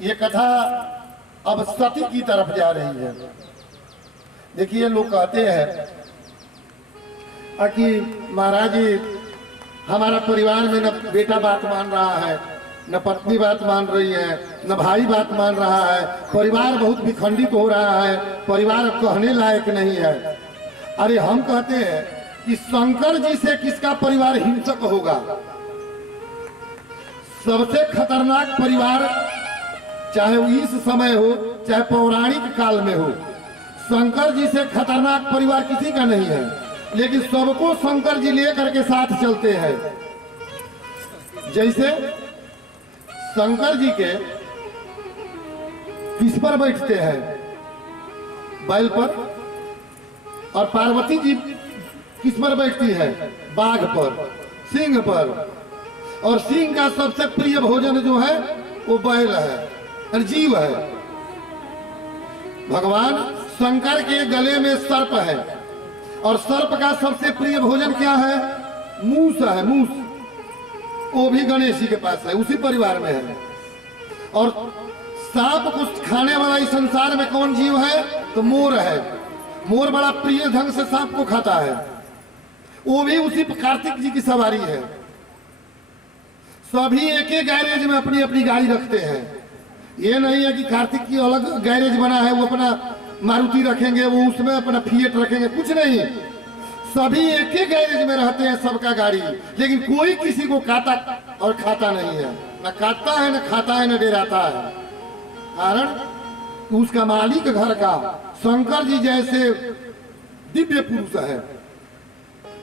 ये कथा अब सती की तरफ जा रही है। देखिए, लोग कहते हैं कि महाराज जी, हमारा परिवार में न बेटा बात मान रहा है, न पत्नी बात मान रही है, न भाई बात मान रहा है, परिवार बहुत विखंडित हो रहा है, परिवार कहने लायक नहीं है। अरे हम कहते हैं कि शंकर जी से किसका परिवार हिंसक होगा? सबसे खतरनाक परिवार, चाहे वो इस समय हो चाहे पौराणिक काल में हो, शंकर जी से खतरनाक परिवार किसी का नहीं है। लेकिन सबको शंकर जी लेकर के साथ चलते हैं। जैसे शंकर जी के किस पर बैठते हैं? बैल पर। और पार्वती जी किस पर बैठती है? बाघ पर, सिंह पर। और सिंह का सबसे प्रिय भोजन जो है वो बैल है, जीव है। भगवान शंकर के गले में सर्प है और सर्प का सबसे प्रिय भोजन क्या है? मूस है, मूस। वो भी गणेश जी के पास है, उसी परिवार में है। और सांप को खाने वाला इस संसार में कौन जीव है? तो मोर है। मोर बड़ा प्रिय ढंग से सांप को खाता है, वो भी उसी कार्तिक जी की सवारी है। सभी एक एक गैरेज में अपनी अपनी गाड़ी रखते हैं। ये नहीं है कि कार्तिक की अलग गैरेज बना है, वो अपना मारुति रखेंगे, वो उसमें अपना फिएट रखेंगे, कुछ नहीं। सभी एक ही गैरेज में रहते हैं, सबका गाड़ी। लेकिन कोई किसी को काटा और खाता नहीं है, न काटता है, न खाता है, न डेराता है। कारण उसका मालिक घर का शंकर जी जैसे दिव्य पुरुष है,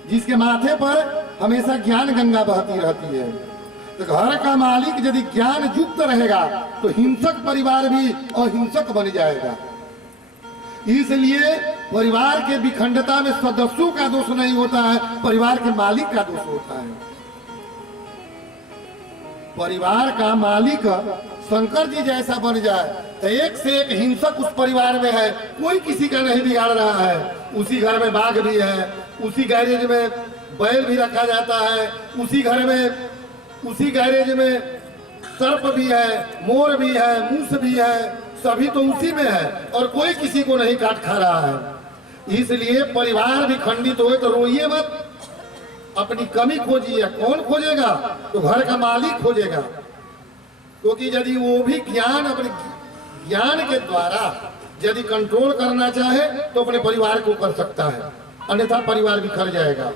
जिसके माथे पर हमेशा ज्ञान गंगा बहती रहती है। तो घर का मालिक यदि ज्ञान युक्त रहेगा तो हिंसक परिवार भी अहिंसक बन जाएगा। इसलिए परिवार के विखंडता में सदस्यों का दोष नहीं होता है, परिवार के मालिक का दोष होता है। परिवार का मालिक शंकर जी जैसा बन जाए तो एक से एक हिंसक उस परिवार में है, कोई किसी का नहीं बिगाड़ रहा है। उसी घर में बाघ भी है, उसी गैरेज में बैल भी रखा जाता है, उसी घर में उसी गैरेज में सर्प भी है, मोर भी है, मूस भी है, सभी तो उसी में है और कोई किसी को नहीं काट खा रहा है। इसलिए परिवार भी खंडित हो तो रोइए मत, अपनी कमी खोजिए। कौन खोजेगा? तो घर का मालिक खोजेगा। क्योंकि यदि वो भी ज्ञान, अपने ज्ञान के द्वारा यदि कंट्रोल करना चाहे तो अपने परिवार को कर सकता है, अन्यथा परिवार बिखर जाएगा।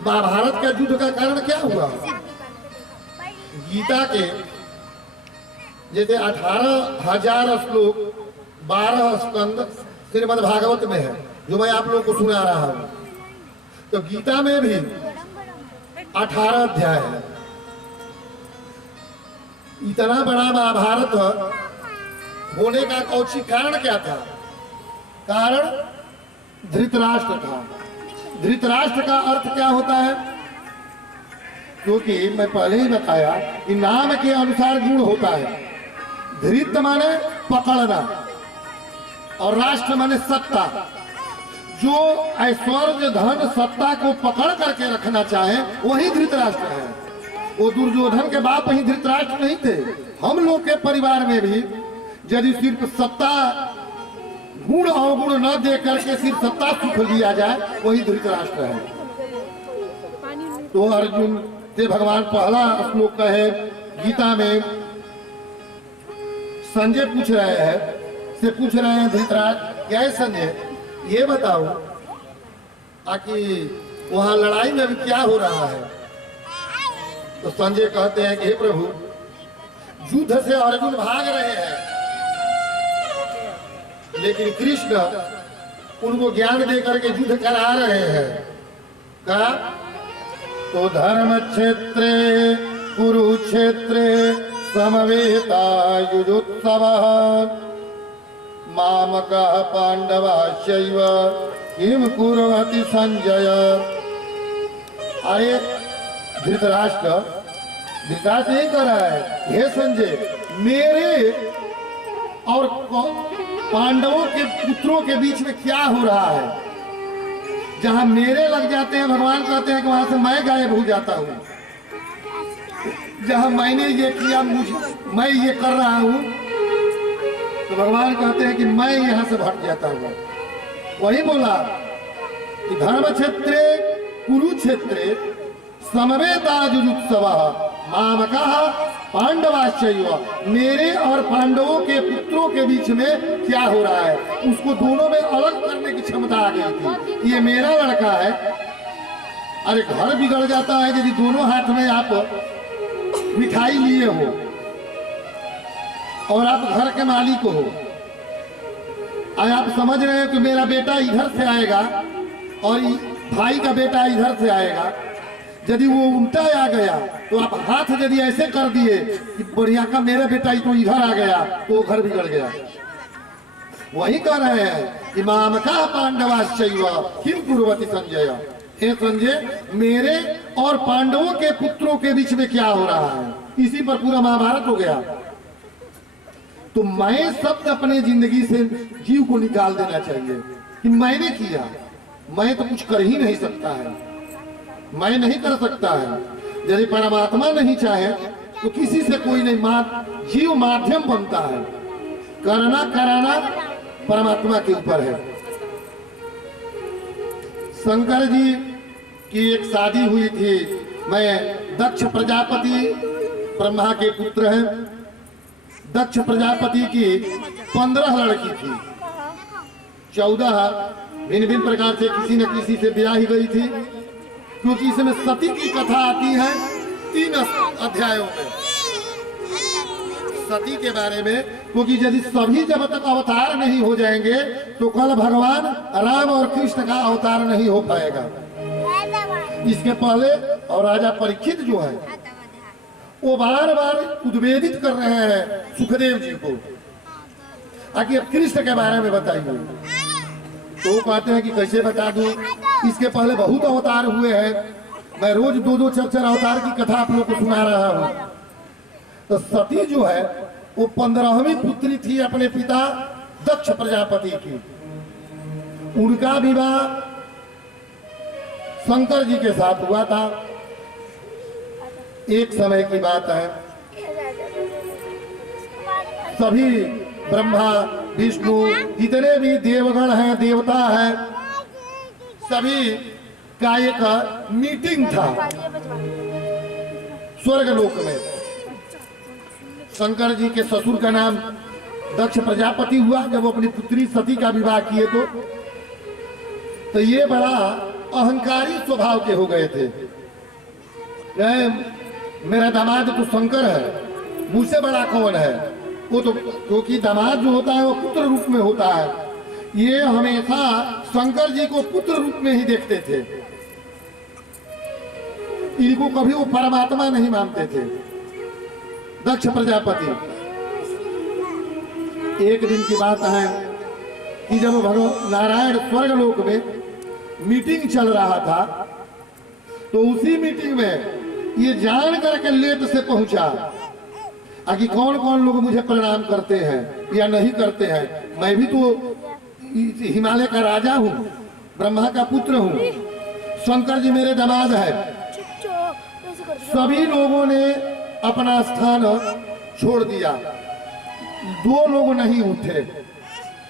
महाभारत का युद्ध का कारण क्या हुआ? गीता के जैसे 18,000 श्लोक, 12 स्कंद श्रीमद् भागवत में है, जो मैं आप लोगों को सुना रहा हूं। तो गीता में भी 18 अध्याय है। इतना बड़ा महाभारत होने का औचित्य कारण क्या था? कारण धृतराष्ट्र था। धृतराष्ट्र का अर्थ क्या होता है? क्योंकि मैं पहले ही बताया कि नाम के अनुसार गुण होता है। धृत माने पकड़ना और राष्ट्र माने सत्ता। जो ऐश्वर्य, धन, सत्ता को पकड़ करके रखना चाहे वही धृतराष्ट्र है। वो दुर्योधन के बाप ही धृतराष्ट्र नहीं थे। हम लोग के परिवार में भी यदि सिर्फ सत्ता, गुण अवगुण न दे करके सिर्फ सत्ता सुख लिया जाए वही धृतराष्ट्र है। तो अर्जुन से भगवान पहला श्लोक कहे गीता में, संजय पूछ रहे हैं धृतराष्ट्र, क्या है संजय, ये बताओ कि वहां लड़ाई में अभी क्या हो रहा है? तो संजय कहते हैं कि हे प्रभु, युद्ध से अर्जुन भाग रहे हैं, लेकिन कृष्ण उनको ज्ञान देकर के युद्ध करा रहे हैं। का तो धर्म क्षेत्रे कुरुक्षेत्रे समवेता युजुत्सवः मामकः पांडवाश्चैव किम कुर्वति संजय। अरे धृतराष्ट्र यही कर रहा है, हे संजय, मेरे और पांडवों के पुत्रों के बीच में क्या हो रहा है? जहां मेरे लग जाते हैं, भगवान कहते हैं कि वहां से मैं गायब हो जाता हूं। जहां मैंने ये किया, मैं ये कर रहा हूं, तो भगवान कहते हैं कि मैं यहां से भट जाता हूं। वही बोला कि धर्म क्षेत्रे कुरुक्षेत्रे समवेताजुजुत्सव मामका पांडवाश्चैव। मेरे और पांडवों के पुत्रों के बीच में क्या हो रहा है, उसको दोनों में अलग करने की क्षमता आ गई थी। ये मेरा लड़का है। अरे घर बिगड़ जाता है यदि दोनों हाथ में आप मिठाई लिए हो और आप घर के मालिक हो, और आप समझ रहे हो कि मेरा बेटा इधर से आएगा और भाई का बेटा इधर से आएगा। यदि वो उल्टा आ गया तो आप हाथ यदि ऐसे कर दिए कि बढ़िया का मेरा बेटा तो इधर आ गया, तो घर बिगड़ गया। वही कह रहे हैं कि माम का पांडवाश्चैव किम कुर्वति संजय। हे संजय, मेरे और पांडवों के पुत्रों के बीच में क्या हो रहा है, इसी पर पूरा महाभारत हो गया। तो मैं शब्द अपने जिंदगी से जीव को निकाल देना चाहिए कि मैंने किया। मैं तो कुछ कर ही नहीं सकता है, मैं नहीं कर सकता है। यदि परमात्मा नहीं चाहे तो किसी से कोई नहीं, जीव माध्यम बनता है। करना कराना परमात्मा के ऊपर है। शंकर जी की एक शादी हुई थी। मैं दक्ष प्रजापति ब्रह्मा के पुत्र हैं। दक्ष प्रजापति की 15 लड़की थी, 14 भिन्न भिन्न प्रकार से किसी न किसी से ब्याह ही गई थी। क्योंकि इसमें सती की कथा आती है 3 अध्यायों में सती के बारे में। क्योंकि यदि सभी जब तक अवतार नहीं हो जाएंगे तो कल भगवान राम और कृष्ण का अवतार नहीं हो पाएगा। इसके पहले और राजा परीक्षित जो है वो बार बार उद्वेलित कर रहे हैं सुखदेव जी को, आखिर अब कृष्ण के बारे में बताइए। तो वो कहते हैं कि कैसे बता दूं, इसके पहले बहुत अवतार हुए हैं, मैं रोज 2-2 4-4 अवतार की कथा आप लोग को सुना रहा हूं। तो सती जो है वो 15वीं पुत्री थी अपने पिता दक्ष प्रजापति की। उनका विवाह शंकर जी के साथ हुआ था। एक समय की बात है, सभी ब्रह्मा विष्णु जितने भी देवगण हैं, देवता हैं, सभी का एक मीटिंग था स्वर्ग लोक में। शंकर जी के ससुर का नाम दक्ष प्रजापति हुआ। जब वो अपनी पुत्री सती का विवाह किए तो ये बड़ा अहंकारी स्वभाव के हो गए थे। मेरा दामाद तो शंकर है, मुझसे बड़ा कौन है। वो तो क्योंकि दामाद जो होता है वो पुत्र रूप में होता है, ये हमेशा शंकर जी को पुत्र रूप में ही देखते थे। इनको कभी वो परमात्मा नहीं मानते थे दक्ष प्रजापति। एक दिन की बात है कि जब भगवान नारायण स्वर्ग लोक में मीटिंग चल रहा था तो उसी मीटिंग में ये जान करके लेट से पहुंचा कि कौन कौन लोग मुझे प्रणाम करते हैं या नहीं करते हैं। मैं भी तो हिमालय का राजा हूँ, ब्रह्मा का पुत्र हूँ, शंकर जी मेरे दामाद है। सभी लोगों ने अपना स्थान छोड़ दिया। 2 लोग नहीं उठे,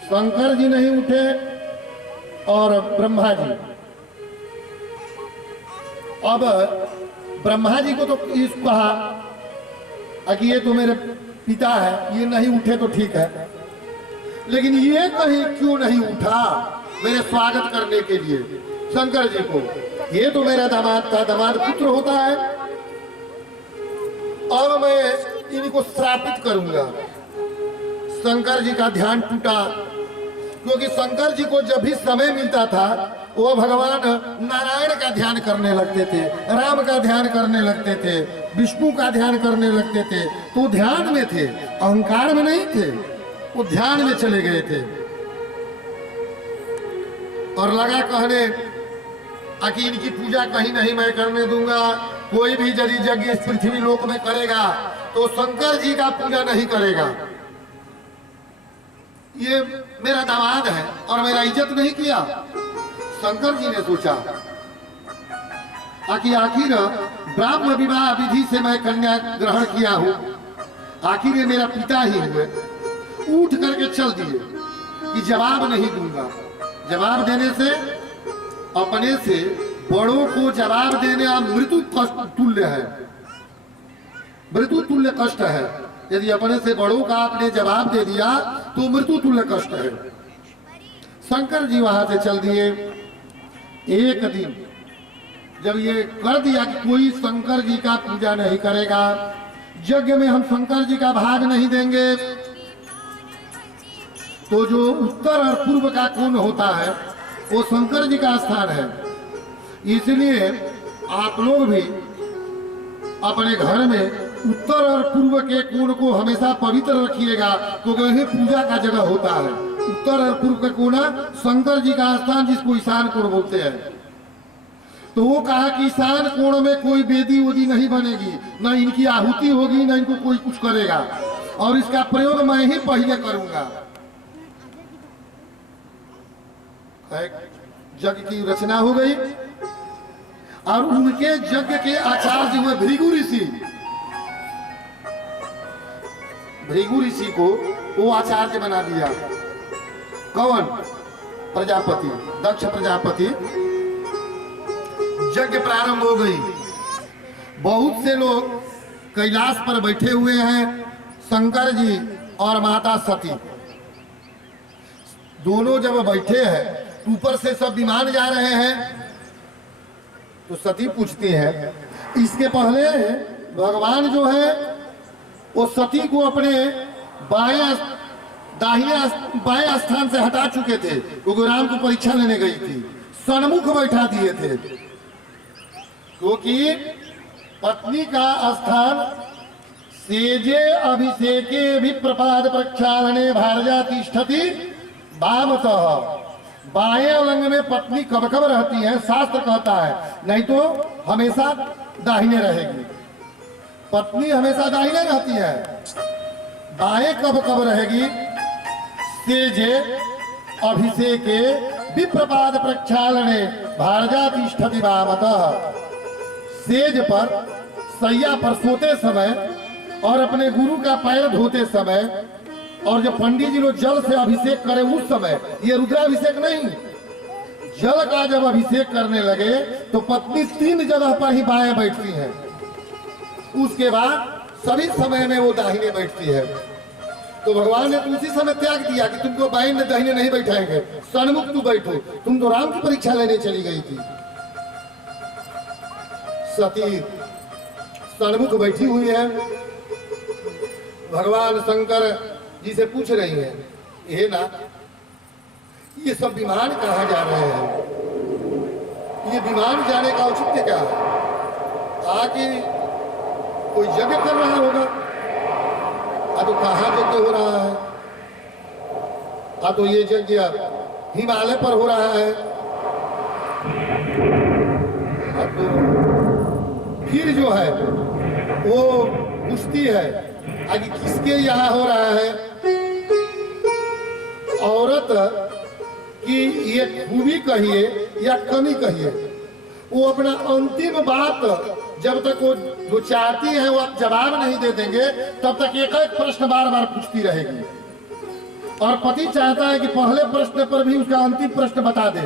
शंकर जी नहीं उठे और ब्रह्मा जी। अब ब्रह्मा जी को तो इस कहा कि ये तो मेरे पिता है, ये नहीं उठे तो ठीक है, लेकिन ये कहीं क्यों नहीं उठा मेरे स्वागत करने के लिए शंकर जी को। ये तो मेरा दामाद था, दामाद पुत्र होता है। अब मैं इनको श्रापित करूंगा। शंकर जी का ध्यान टूटा, क्योंकि शंकर जी को जब भी समय मिलता था वो भगवान नारायण का ध्यान करने लगते थे, राम का ध्यान करने लगते थे, विष्णु का ध्यान करने लगते थे। तो ध्यान में थे, अहंकार में नहीं थे, वो ध्यान में चले गए थे। और लगा कहने कि इनकी पूजा कहीं नहीं मैं करने दूंगा। कोई भी यदि यज्ञ इस पृथ्वी लोक में करेगा तो शंकर जी का पूजा नहीं करेगा। ये मेरा दामाद है और मेरा इज्जत नहीं किया। शंकर जी ने सोचा आखिर ब्राह्म विवाह विधि से मैं कन्या ग्रहण किया हूँ, आखिर ये मेरा पिता ही हुए। उठ करके चल दिए कि जवाब नहीं दूंगा। जवाब देने से, अपने से बड़ों को जवाब देने मृत्यु तुल्य है, मृत्यु तुल्य कष्ट है। यदि अपने से बड़ों का आपने जवाब दे दिया तो मृत्यु तुल्य कष्ट है। शंकर जी वहां से चल दिए। एक दिन जब ये कर दिया कि कोई शंकर जी का पूजा नहीं करेगा, यज्ञ में हम शंकर जी का भाग नहीं देंगे, तो जो उत्तर और पूर्व का कोण होता है वो शंकर जी का स्थान है। इसलिए आप लोग भी अपने घर में उत्तर और पूर्व के कोण को हमेशा पवित्र रखिएगा, क्योंकि वही पूजा का जगह होता है। उत्तर और पूर्व का कोना शंकर जी का स्थान, जिसको ईशान कोण बोलते हैं। तो वो कहा कि ईशान कोण में कोई वेदी वोदी नहीं बनेगी, न इनकी आहुति होगी, न इनको कोई कुछ करेगा, और इसका प्रयोग मैं ही पहले करूंगा। यज्ञ की रचना हो गई और उनके यज्ञ के आचार्य हुए भृगु ऋषि। भृगु ऋषि को वो आचार्य बना दिया। कौन? प्रजापति, दक्ष प्रजापति। यज्ञ प्रारंभ हो गई। बहुत से लोग कैलाश पर बैठे हुए हैं, शंकर जी और माता सती दोनों जब बैठे हैं, ऊपर से सब विमान जा रहे हैं। तो सती पूछती है, इसके पहले भगवान जो है वो सती को अपने बाएं स्थान से हटा चुके थे, क्योंकि राम को परीक्षा लेने गई थी। सन्मुख बैठा दिए थे, क्योंकि पत्नी का स्थान सेजे अभिषेके भी प्रपाद प्रक्षालने भारजा तिष्ठति वामतः। बाएं उलंग में पत्नी कब कब रहती है, शास्त्र कहता है, नहीं तो हमेशा दाहिने रहेगी। पत्नी हमेशा दाहिने रहती है, बाएं कब कब रहेगी। सेजे अभिषेके विप्रपाद प्रक्षालने भारजा तिष्ठति वामतः। सेज पर, सैया पर सोते समय और अपने गुरु का पैर धोते समय, और जब पंडित जी लोग जल से अभिषेक करे उस समय, ये रुद्राभिषेक नहीं, जल का जब अभिषेक करने लगे तो पत्नी 3 जगह पर ही बाएं बैठती है। उसके बाद सभी समय में वो दाहिने बैठती है। तो भगवान ने तो उसी समय त्याग दिया कि तुमको बाएं में दाहिने नहीं बैठाएंगे, सन्मुख तू बैठो। तुम तो राम की परीक्षा लेने चली गई थी। सती सन्मुख बैठी हुई है। भगवान शंकर जी से पूछ रही है, ये ना, ये सब विमान कहाँ जा रहे हैं? ये विमान जाने का औचित्य क्या है? आगे कोई यज्ञ कर रहा होगा, तो कहाँ यज्ञ हो रहा है? तो ये यज्ञ हिमालय पर हो रहा है। तो फिर जो है वो कुश्ती है, आगे किसके यहाँ हो रहा है? औरत की ये खूबी कहिए या कमी कहिए, वो अपना अंतिम बात जब तक वो चाहती है वो जवाब नहीं दे देंगे, तब तक एक एक प्रश्न बार बार पूछती रहेगी। और पति चाहता है कि पहले प्रश्न पर भी उसका अंतिम प्रश्न बता दे,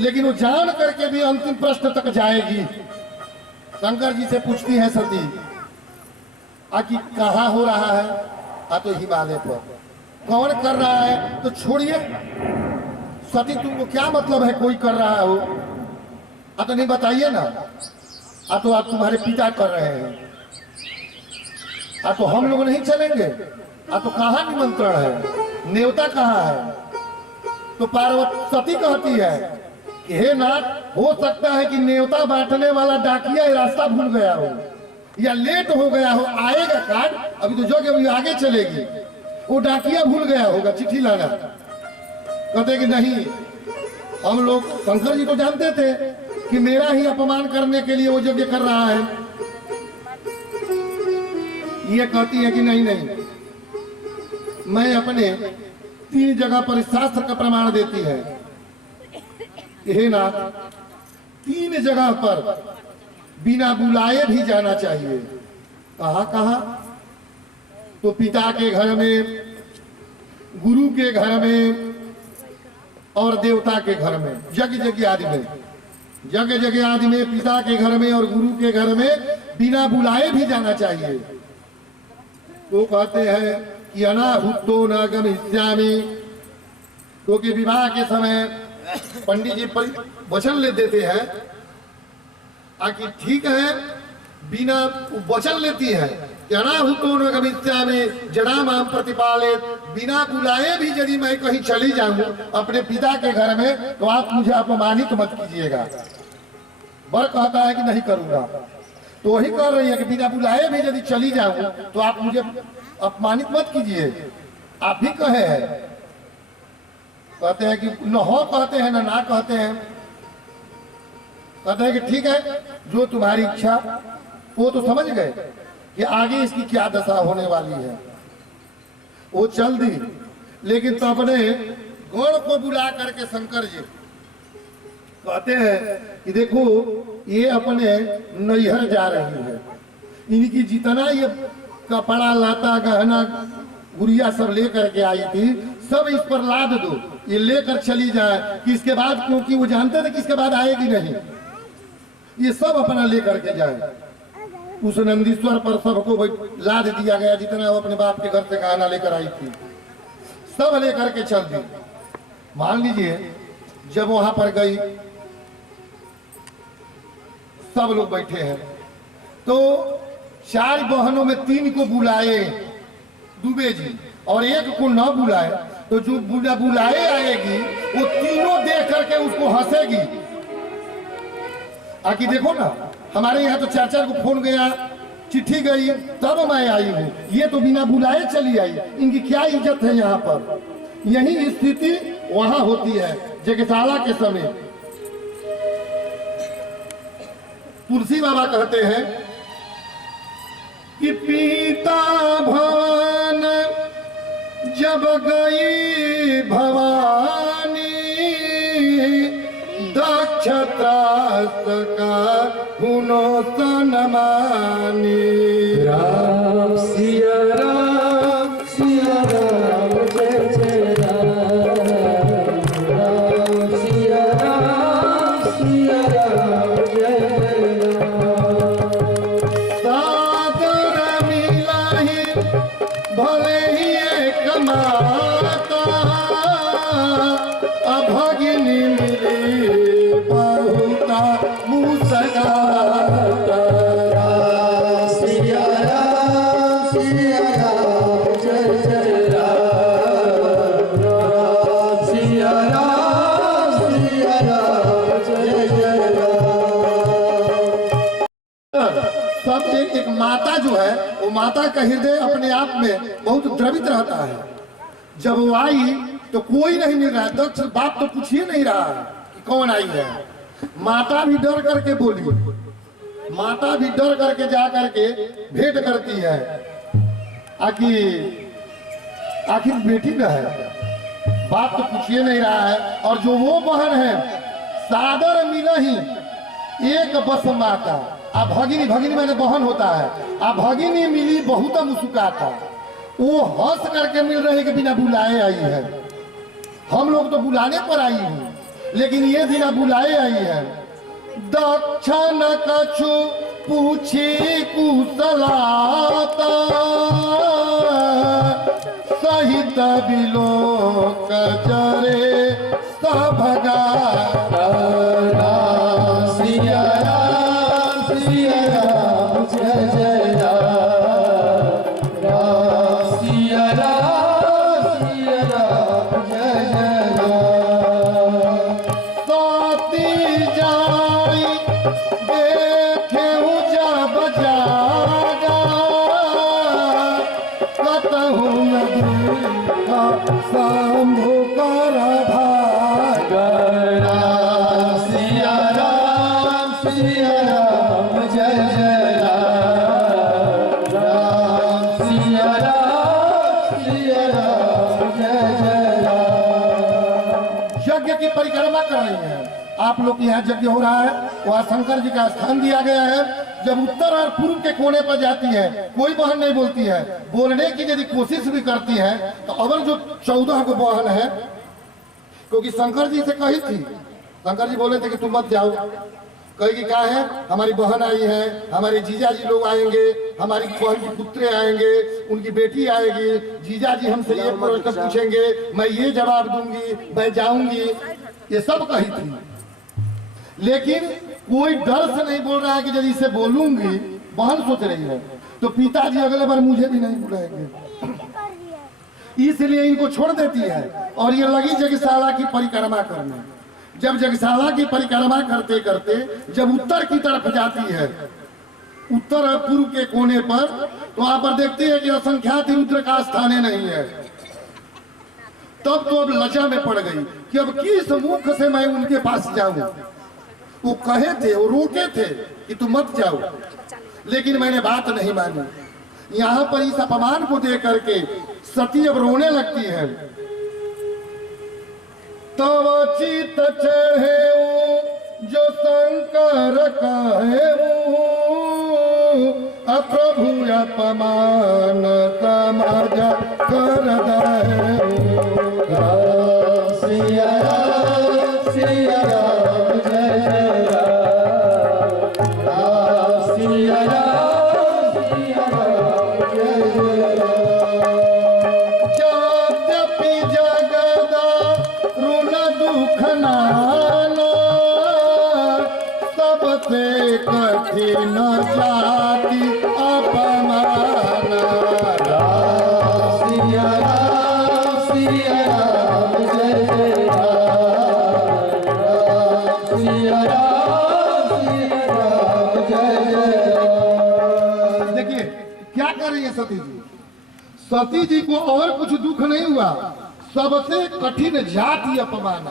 लेकिन वो जान करके भी अंतिम प्रश्न तक जाएगी। शंकर जी से पूछती है सती, आखिर कहाँ हो रहा है? तो हिमालय पर। कौन कर रहा है? तो छोड़िए सती, तुमको क्या मतलब है कोई कर रहा हो? तो नहीं बताइए ना। तो आप तुम्हारे पिता कर रहे हैं, तो हम लोग नहीं चलेंगे। तो कहाँ निमंत्रण है, न्योता कहाँ है? तो पार्वती सती कहती है कि हे नाथ, हो सकता है कि न्योता बांटने वाला डाकिया रास्ता भूल गया हो या लेट हो गया हो, आएगा कार्ड, अभी तो जो अभी आगे चलेगी, वो डाकिया भूल गया होगा चिट्ठी लाना। कहते कि नहीं, हम लोग, शंकर जी तो जानते थे कि मेरा ही अपमान करने के लिए वो यज्ञ कर रहा है। ये कहती है कि नहीं नहीं, मैं अपने 3 जगह पर शास्त्र का प्रमाण देती है। हे नाथ, 3 जगह पर बिना बुलाए भी जाना चाहिए। कहाँ कहाँ? तो पिता के घर में, गुरु के घर में और देवता के घर में, जगह जगह आदि में, जगह जगह आदि में, पिता के घर में और गुरु के घर में बिना बुलाए भी जाना चाहिए। तो कहते हैं कि अनाहुतो न गमिष्यामि, क्योंकि विवाह के समय पंडित जी वचन ले देते हैं कि ठीक है, बिना वचन लेती है कि अनाहुतो न गमिष्यामि जड़ा माम प्रतिपालित, बिना बुलाए भी यदि मैं कहीं चली जाऊं अपने पिता के घर में तो आप मुझे अपमानित मत कीजिएगा। वर कहता है कि नहीं करूंगा, तो वही कह रही है कि बिना बुलाए भी यदि चली जाऊं तो आप मुझे अपमानित मत कीजिए। आप भी कहे हैं, कहते हैं कि न हो कहते हैं ना कहते हैं। कहते हैं कि ठीक है, जो तुम्हारी इच्छा। वो तो समझ गए कि आगे इसकी क्या दशा होने वाली है। वो चल दी, लेकिन तो अपने गौड़ को बुला करके शंकर जी कहते हैं कि देखो ये अपने नैहर जा रही है, इनकी जितना ये कपड़ा लाता गहना गुड़िया सब लेकर के आई थी सब इस पर लाद दो, ये लेकर चली जाए कि इसके बाद, क्योंकि वो जानते थे कि इसके बाद आएगी नहीं, ये सब अपना लेकर के जाए। उस नंदीश्वर पर सबको लाद दिया गया, जितना वो अपने बाप के घर से गहना लेकर आई थी सब लेकर के चल दी। मान लीजिए जब वहां पर गई, सब लोग बैठे हैं, तो 4 बहनों में 3 को बुलाए दुबे जी और 1 को न बुलाए, तो जो बुलाए आएगी वो तीनों देख करके उसको हंसेगी। आकि देखो ना, हमारे यहाँ तो 4 को फोन गया, चिट्ठी गई, तब मैं आई हूँ, ये तो बिना बुलाए चली आई, इनकी क्या इज्जत है यहाँ पर। यही स्थिति वहां होती है यज्ञशाला के समय। तुलसी बाबा कहते हैं कि पीता भवन जब गई भवानी, दक्ष त्रास का गुनो सनमानी। राम सिया राम सिया राम जय जय राम, राम सिया राम जय जय राम। सादर मिलाही भले ही एक माता, अभगिनी मिली बहुता मुस्काता। सिया राम जय जय राम, राम सिया राम जय जय राम। सब एक माता जो है, वो माता का हृदय अपने आप में बहुत द्रवित रहता है। जब वो आई तो कोई नहीं मिल रहा है, दक्ष बाप तो पूछ ही नहीं रहा है कि कौन आई है। माता भी डर करके बोली, माता भी डर करके जा करके भेंट करती है, आखिर बेटी का है, बाप तो पूछिए नहीं रहा है। और जो वो बहन है, सादर मिलही एक बस माता, आ भगिनी, भगिनी मैंने बहन होता है, आ भगिनी मिली बहुत मुस्कुराता। वो हंस करके मिल रही कि बिना बुलाए आई है। हम लोग तो बुलाने पर आई हूँ, लेकिन ये बिना बुलाए आई है। दक्ष न कछु पूछी कुशलाता, सहित बिलोक जरे सभगा। सिया राम जय जय राम, राम सिया राम जय जय राम। साती जाई देखे जब जागा, कतहु नदी का शंभु कर भागा। सिया राम जय जय राम, राम सिया राम जय जय राम। यज्ञ की परिक्रमा कर रही है। आप लोग के यहाँ यज्ञ हो रहा है, वहाँ शंकर जी का स्थान दिया गया है। जब उत्तर और पूर्व के कोने पर जाती है, कोई बहन नहीं बोलती है, बोलने की यदि कोशिश भी करती है तो अवर जो 14 को बहन है, क्योंकि शंकर जी से कही थी, शंकर जी बोले थे कि तुम मत जाओ, कहेगी क्या है, हमारी बहन आई है, हमारे जीजा जी लोग आएंगे, हमारी बहन की पुत्री आएंगे, उनकी बेटी आएगी, जीजा जी हमसे ये प्रश्न पूछेंगे, मैं ये जवाब दूंगी, मैं जाऊंगी, ये सब कही थी। लेकिन कोई डर से नहीं बोल रहा है कि यदि इसे बोलूंगी, बहन सोच रही है तो पिताजी अगले बार मुझे भी नहीं बुलाएंगे, इसलिए इनको छोड़ देती है और ये लगी जगशाला की परिक्रमा करने। जब जगशाला की परिक्रमा करते करते जब उत्तर की तरफ जाती है, उत्तर और पूर्व के कोने पर, तो वहां पर देखती है कि असंख्यात रुद्र का स्थान नहीं है। तब तो अब लज्जा में पड़ गई कि अब किस मुख से मैं उनके पास जाऊं। वो कहे थे, वो रोके थे कि तुम मत जाओ, लेकिन मैंने बात नहीं मानी। यहाँ पर इस अपमान को देख करके सती अब रोने लगती है। तव चित चढ़े जो शंकर कहे, प्रभु अपमान समाज कर दे। सिया राम सिया राम जय जय राम, सिया राम जय जय राम। यद्यपि जगदा रुन दुख नाना, सबसे कठिन जाति अपमान। सिया राम जय जय राम, सिया राम जय जय राम। देखिए क्या कर रही है सती जी। सती जी को और कुछ दुख नहीं हुआ, सबसे कठिन जाति अपमान।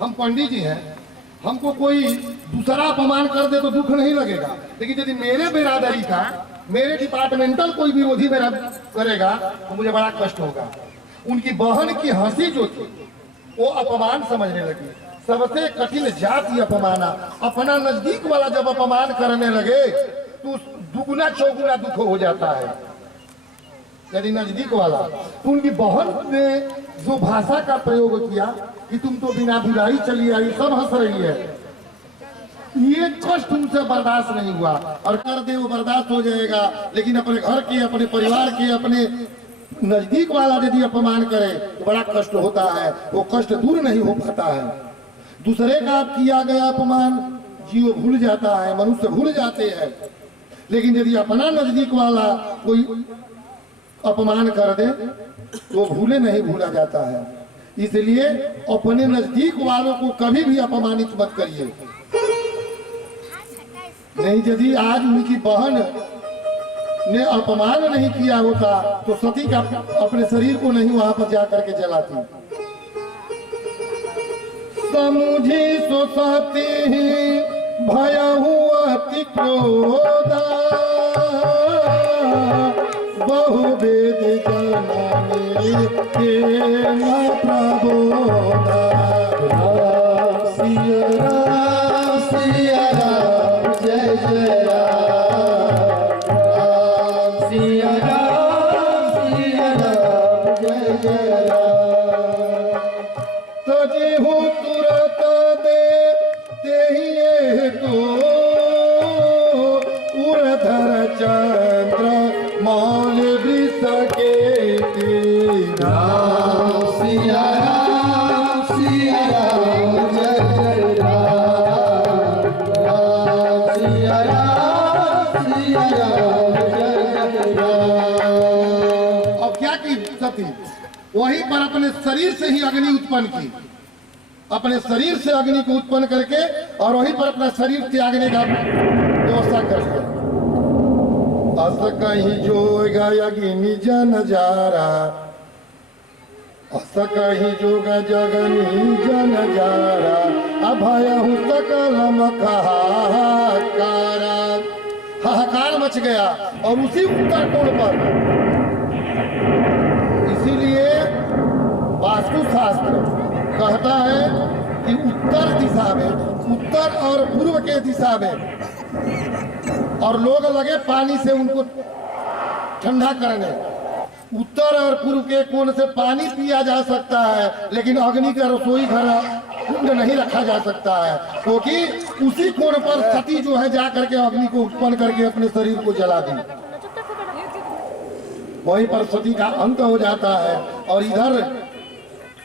हम पंडित जी हैं, हमको कोई दूसरा अपमान कर दे तो दुख नहीं लगेगा, लेकिन यदि मेरे बिरादरी का, मेरे डिपार्टमेंटल कोई विरोधी मेरा करेगा तो मुझे बड़ा कष्ट होगा। उनकी बहन की हंसी जो थी वो अपमान समझने लगी। सबसे कठिन जाति अपमाना। अपना नजदीक वाला जब अपमान करने लगे तो दुगुना चौगुना दुख हो जाता है। यदि नजदीक वाला, तो उनकी बहन ने जो भाषा का प्रयोग किया कि तुम तो बिना बुराई चली आई, सब हंस रही है, ये कष्ट उनसे बर्दाश्त नहीं हुआ। और कर दे वो बर्दाश्त हो जाएगा, लेकिन अपने घर के, अपने परिवार के, अपने नजदीक वाला यदि अपमान करे तो बड़ा कष्ट होता है, वो कष्ट दूर नहीं हो पाता है। दूसरे का किया गया अपमान जीव भूल जाता है, मनुष्य भूल जाते हैं, लेकिन यदि अपना नजदीक वाला कोई अपमान कर दे तो भूले नहीं भूला जाता है। इसलिए अपने नजदीक वालों को कभी भी अपमानित मत करिए। नहीं, यदि आज उनकी बहन ने अपमान नहीं किया होता तो सती का अपने शरीर को नहीं वहां पर जाकर के जलाती। समुझी सो सती भय हुआ अति क्रोधा, बहु वेद जननी के न प्रबोधा। सिया राम जय जय राम, सिया राम जय जय राम। तजिहु तुरत दे तेहिए तो उर्धर चंद्र मौल विष के राम सिया राम जय जय राम, राम सिया राम जय जय राम। अब क्या की सती वहीं पर अपने शरीर से ही अग्नि उत्पन्न की, अपने शरीर से अग्नि को उत्पन्न करके और वहीं पर अपना शरीर त्यागने का व्यवस्था कर दिया। अस कहीं जोग अग्नि जन जारा, अस कहीं जोग जगनी जन जारा, अभय सकल हाहाकारा। हाहाकार मच गया और उसी उत्तर कोण पर, इसीलिए वास्तुशास्त्र कहता है कि उत्तर दिशा में उत्तर और पूर्व के दिशा में, और लोग लगे पानी से उनको ठंडा करने। उत्तर और पूर्व के कोण से पानी पिया जा सकता है, लेकिन अग्नि का रसोई घर कुंड नहीं रखा जा सकता है, क्योंकि उसी कोण पर सती जो है जा करके अग्नि को उत्पन्न करके अपने शरीर को जला दी। वहीं पर सती का अंत हो जाता है। और इधर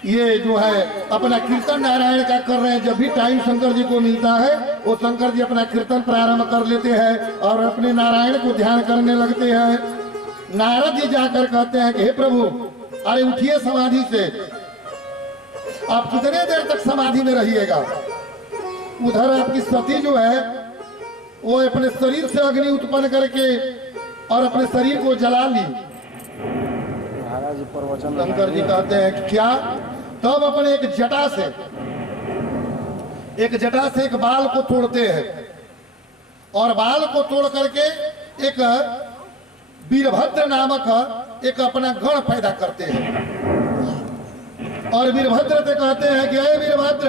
ये जो है अपना कीर्तन नारायण का कर रहे हैं। जब भी टाइम शंकर जी को मिलता है वो शंकर जी अपना कीर्तन प्रारंभ कर लेते हैं और अपने नारायण को ध्यान करने लगते हैं। नारद जी जाकर कहते हैं कि हे प्रभु, अरे उठिए समाधि से, आप कितने देर तक समाधि में रहिएगा। उधर आपकी सती जो है वो अपने शरीर से अग्नि उत्पन्न करके और अपने शरीर को जला ली। शंकर जी कहते हैं कि क्या? तब अपने एक जटा से एक बाल को तोड़ते हैं और बाल को तोड़ करके एक वीरभद्र नामक एक अपना गण पैदा करते हैं और वीरभद्र से कहते हैं कि हे वीरभद्र,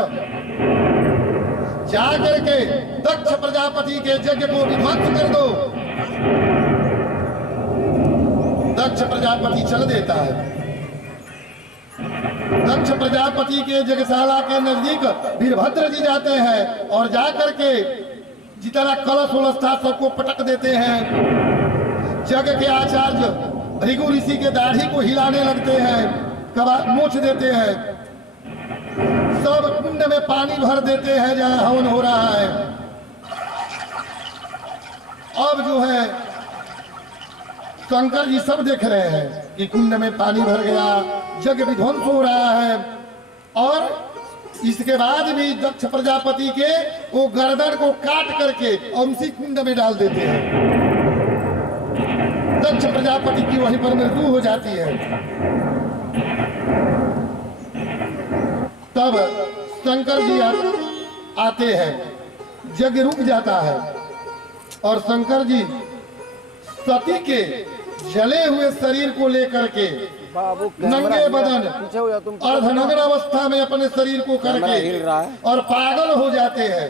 जा करके दक्ष प्रजापति के यज्ञ को विध्वंस कर दो। दक्ष प्रजापति चल देता है। दक्ष प्रजापति के यज्ञशाला के नजदीक वीरभद्र जी जाते हैं और जाकर के जितना कलश उलस था सबको पटक देते हैं। जग के आचार्य भृगु ऋषि के दाढ़ी को हिलाने लगते हैं, नोच देते हैं, सब कुंड में पानी भर देते हैं जहां हवन हो रहा है। अब जो है शंकर जी सब देख रहे हैं कि कुंड में पानी भर गया, जग विध्वंस हो रहा है। और इसके बाद भी दक्ष प्रजापति के वो गर्दन को काट करके और उसी कुंड में डाल देते हैं। दक्ष प्रजापति की वहीं पर मृत्यु हो जाती है। तब शंकर जी आते हैं, यज्ञ रुक जाता है और शंकर जी सती के जले हुए शरीर को लेकर के नंगे बदन अर्धनग्न अवस्था में अपने शरीर को करके और पागल हो जाते हैं।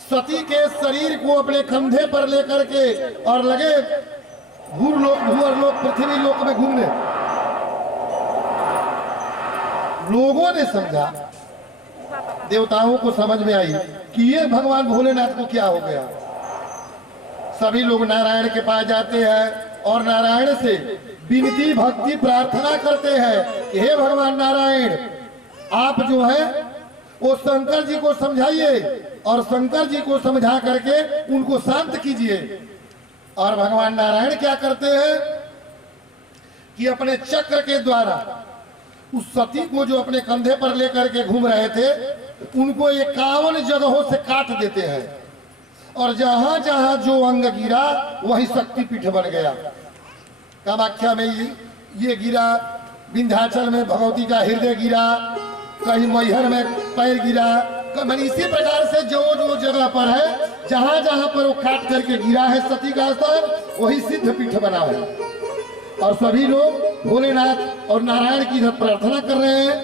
सती के शरीर को अपने कंधे पर लेकर के और लगे भूअर लोक पृथ्वी लोक में घूमने। लोगों ने समझा, देवताओं को समझ में आई कि ये भगवान भोलेनाथ को क्या हो गया। सभी लोग नारायण के पास जाते हैं और नारायण से विनती भक्ति प्रार्थना करते हैं कि हे भगवान नारायण, आप जो है वो शंकर जी को समझाइए और शंकर जी को समझा करके उनको शांत कीजिए। और भगवान नारायण क्या करते हैं कि अपने चक्र के द्वारा उस सती को जो अपने कंधे पर लेकर के घूम रहे थे उनको 51 जगहों से काट देते हैं और जहां जहां जो अंग गिरा वही शक्तिपीठ बन गया। कामाख्या में ये गिरा, विंध्याचल में भगवती का हृदय गिरा, कहीं मैहर में पैर गिरा। मैंने इसी प्रकार से जो जो जगह पर है जहां जहां पर वो काट करके गिरा है सती का स्थान, वही सिद्ध पीठ बना है। और सभी लोग भोलेनाथ और नारायण की प्रार्थना कर रहे हैं।